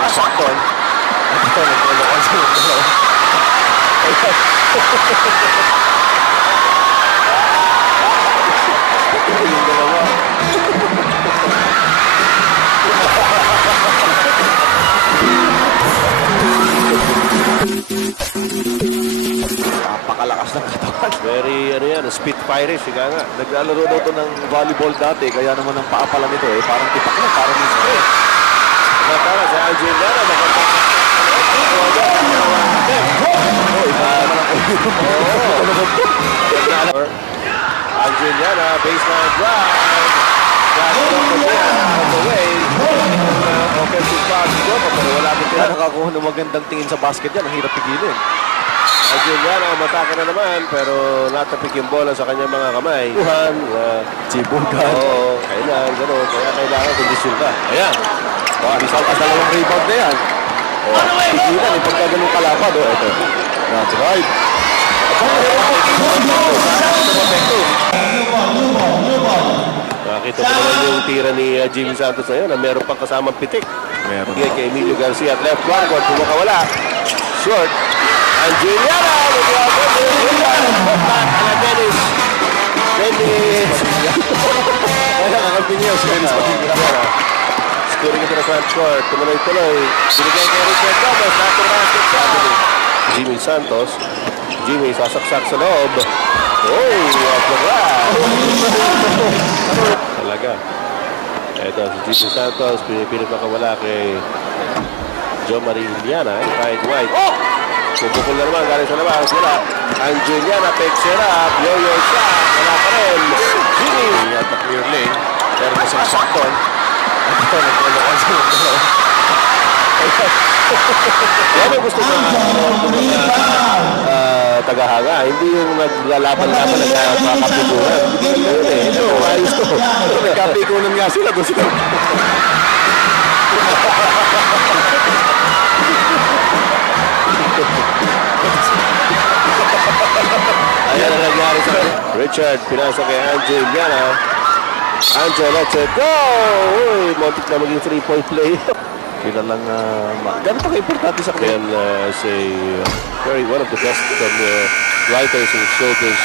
isang sakton. Ito, nagkolokan sa yung dalawa. Yung dalawa. Napakalakas ng katawan. Very, Spitfire-ish, ika nga. Naglalaro daw ito ng volleyball dati, kaya naman ang paa pala nito parang tipak na, parang mismo. Matara sa Algeriana, maganda. Algeriana, baseline drive. Got it on the way. Offensive foul si Joma, pero wala din Kaya tira. nakakuha ng magandang tingin sa basket yan, ang hirap pigilin. Algeriana, umatake na naman, pero natapik yung bola sa kanyang mga kamay. Tuhan, Sibugan. oo, kailangan, gano'n. Kaya kailangan kondisyon ka. Ayan. Isang dalawang rebound na yan. Pigilan, pagka ganun kalapad. Ito. Na-drive. Nakita mo naman yung tira ni Jimmy Santos na yun, na meron pang kasamang pitik. Meron. Kay Emilio Garcia at left backward, pumakawala. Short. Angeliana! Ala Dennis. Dennis. Kaya kakampi niya. Si Dennis Padilla. Scoring ito na front court. Tumuloy-tuloy. Binigay kay Richard Gomez. After basket sa Jimmy Santos. Jimmy sasaksak sa loob. Uy! Talaga. Ito si Jimmy Santos. Pinipilit makawala kay Joe Marie Iliana. Kahit White. Bubukol na naman. Galing sa labas. Wala. Angeliana picks it up. Yo-yo shot. Wala pa rin. Jimmy. Yata clear lane. Pero mas ang sakton. Ito, nagkolokan sa yung dalawa. Kaya may gusto ko tagahanga. Hindi yung naglalaban-laban na nagkakapikunan. Hindi yun eh. Ito, ayos to. Nagkapikunan nga sila. Gusto ko. Ayan ang nangyari sa Richard. Pinasa kay Angeliana. Angel, let's go! Uy, montik na maging 3-point play. Kilalang, gano'n pa ka-importante sa kanya? And say, one of the best writers who showed his